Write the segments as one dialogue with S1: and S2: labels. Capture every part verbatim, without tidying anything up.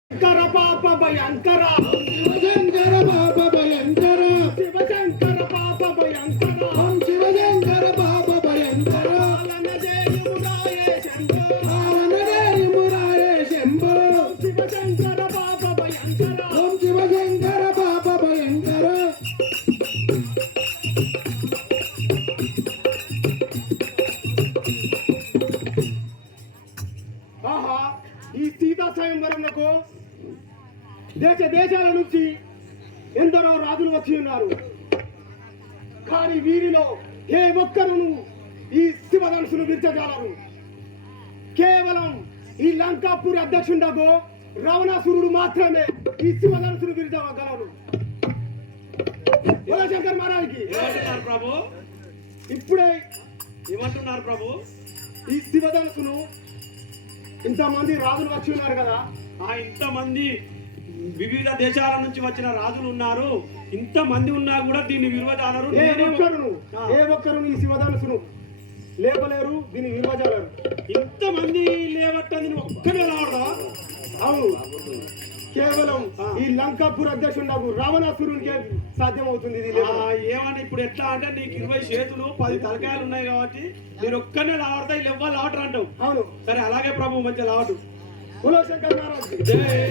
S1: శంకర పాప భయంకర
S2: శివశంకర పాప భయంకర
S1: శివశంకర పాప భయంకర
S2: ఓం శివశంకర పాప భయంకర
S1: పాలనదేయుడాయే శంభో
S2: పాలనదేయుమురాయే శంభో
S1: శివశంకర పాప భయంకర
S2: ఓం శివశంకర పాప భయంకర
S1: ఆహా ఈ సీతా స్వయంవరంలో దేశ దేశాల నుంచి ఎందరో రాజులు వచ్చి ఉన్నారు. కానీ వీరిలో ఏ ఒక్కరును ఈ శివధనుసును విరచగలరు. కేవలం ఈ లంకాపూర్ అధ్యక్షుండగో రావణాసురుడు మాత్రమే ఈ శివధనుసును విరచగలరు. శంకర్ మహారాజ్కి
S3: ఏమంటున్నారు ప్రభు?
S1: ఇప్పుడే
S3: ఏమంటున్నారు ప్రభు?
S1: ఈ శివధనుసును ఇంతమంది రాజులు వచ్చి ఉన్నారు కదా,
S3: ఆ ఇంతమంది వివిధ దేశాల నుంచి వచ్చిన రాజులు ఉన్నారు. ఇంత మంది ఉన్నా కూడా దీన్ని విలువజాలరు.
S1: ఏ ఒక్కరును ఏ ఒక్కరును ఈ శివధనుసును లేపలేరు, దీన్ని విలువజాలరు.
S3: ఇంత మంది లేవట్టని ఒక్కనే రావడా?
S1: అవును, కేవలం ఈ లంకాపూర్ అధ్యక్షుడు రావణాసురునికే సాధ్యమవుతుంది ఇది
S3: ఆ, ఏమంటే ఇప్పుడు ఎట్లా అంటే నీకు ఇరవై చేతులు పది తలకాయలు ఉన్నాయి కాబట్టి నేను ఒక్కనే లావడతా వీళ్ళు ఎవ్వరు లావటరు అంటావు.
S1: అవును,
S3: సరే అలాగే ప్రభు మంచిగా లావటు.
S1: కులో శంకర్ మహారాజ్
S3: జై.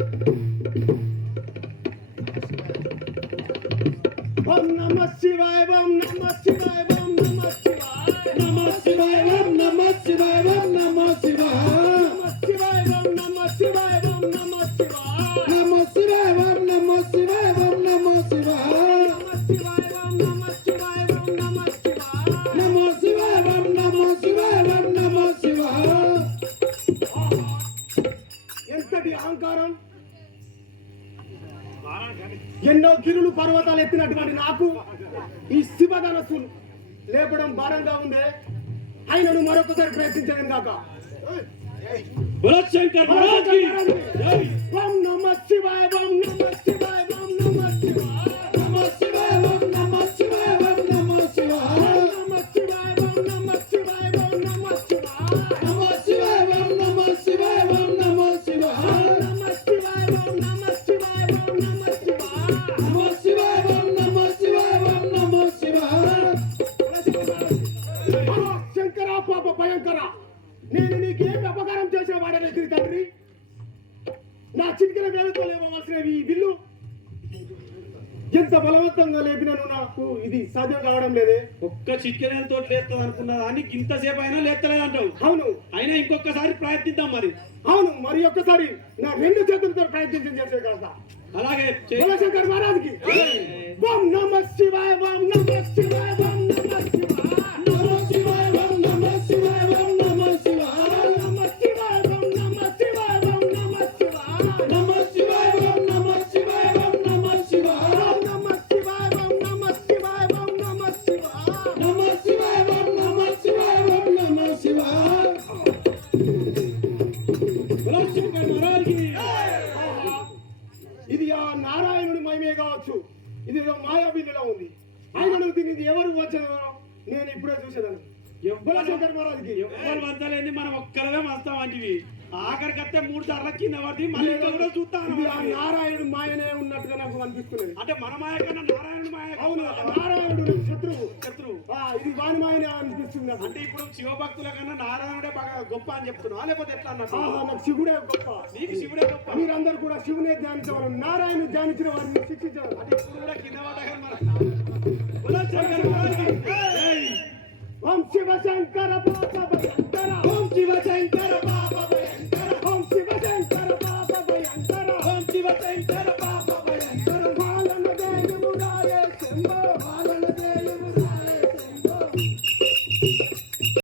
S1: ఓం నమః శివాయ ఓం నమః శివాయ ఓం నమః శివాయ
S2: నమః శివాయ ఓం నమః శివాయ ఓం నమః శివాయ
S1: నమః శివాయ ఓం నమః శివాయ
S2: నమః శివాయ ఓం నమః శివాయ ఓం నమః శివాయ
S1: నమః శివాయ ఓం నమః శివాయ
S2: నమః శివాయ ఓం నమః శివాయ ఓం నమః శివాయ.
S1: ఎంతటి అహంకారం! ఎన్నో గిరులు పర్వతాలు ఎత్తినటువంటి నాకు ఈ శివధనస్సు లేపడం భారంగా ఉందే. ఆయనను మరొకసారి ప్రయత్నించడం కాక
S3: బులశంకర్ మహారాజ్కి జై.
S1: ఓం నమః శివాయ ఓం నమః శివాయ ఓం నమః శివాయ
S2: నమః శివాయ ఓం నమః శివాయ ఓం నమః శివాయ
S1: నమః శివాయ ఓం నమః శివాయ ఓం నమః శివాయ
S2: నమః శివాయ ఓం నమః శివాయ ఓం నమః శివాయ
S1: నమః శివాయ ఓం నమః శివాయ ఓం నమః శివాయ
S2: నమః శివాయ ఓం నమః శివాయ ఓం నమః శివాయ.
S1: శంకర పాప భయంకర, నేను నీకేం అపకారం చేసిన వాడనే తిరిగి తండ్రి. నా చిటికెన వేలతో లేవవలసినవి ఈ బిల్లు ఎంత బలవంతంగా లేపినను నాకు ఇది సాధ్యం కావడం లేదే.
S3: ఒక్క చిట్కెనతో లేస్తుంది అనుకున్నా అని ఇంతసేపు అయినా లేస్తలేదు అంటావు.
S1: అవును
S3: అయినా ఇంకొకసారి ప్రయత్నిద్దాం మరి.
S1: అవును మరి ఒక్కసారి నా రెండు చేతులతో ప్రయత్నించి చేసే కదా.
S3: అలాగే చెయ్.
S1: శంకర్ మహారాజ్కి ఓం నమః శివాయ ఓం నమః శివాయ ఓం నమః శివాయ
S2: నమః శివాయ ఓం నమః శివాయ ఓం నమః శివాయ
S1: నమః శివాయ ఓం నమః శివాయ ఓం నమః శివాయ
S2: నమః శివాయ ఓం నమః శివాయ ఓం నమః శివాయ
S1: నమః శివాయ ఓం నమః శివాయ ఓం నమః శివాయ
S2: నమః శివాయ ఓం నమః శివాయ ఓం నమః శివాయ.
S3: బులశంకర్ మహారాజ్కి
S1: ఇది ఆ నారాయణుడి మహిమే కావచ్చు. ఇది ఏదో మాయాబిల్లులా ఉంది. ఆయనను దీన్ని ఎవరు వచ్చారో నేను ఇప్పుడే చూసేదాన్ని. శంకర్ మహారాజ్కి
S3: ఎవ్వరు వంచలేని మనం ఒక్కరమే వస్తాం వంటివి. ఆఖరికి వస్తే మూడు సార్లు కింద పడి మళ్ళీ ఇంకా కూడా చూస్తాను.
S1: ఇది ఆ నారాయణుడు మాయనే ఉన్నట్టుగా నాకు అనిపిస్తున్నది.
S3: అంటే మన మాయ కన్నా నారాయణ మాయ
S1: అవును, ఆ నారాయణుడు నాకు శత్రువు.
S3: శత్రువు.
S1: ఆ, ఇది వాని మాయనే అనిపిస్తుంది నాకు.
S3: అంటే ఇప్పుడు శివభక్తుల కన్నా నారాయణుడే బాగా గొప్ప అని చెప్తున్నావు, లేకపోతే ఎట్లా అన్నట్టు?
S1: ఆహా, నాకు శివుడే గొప్ప.
S3: నీకు శివుడే గొప్ప.
S1: మీరందరూ కూడా శివునే ధ్యానించవాలి, నారాయణ ధ్యానించిన వారిని శిక్షించాలి.
S3: అంటే ఇప్పుడు కూడా కింద పడ్డా మన బులశంకర్ మహారాజ్కి జై.
S1: ఓం శివ శంకర పాప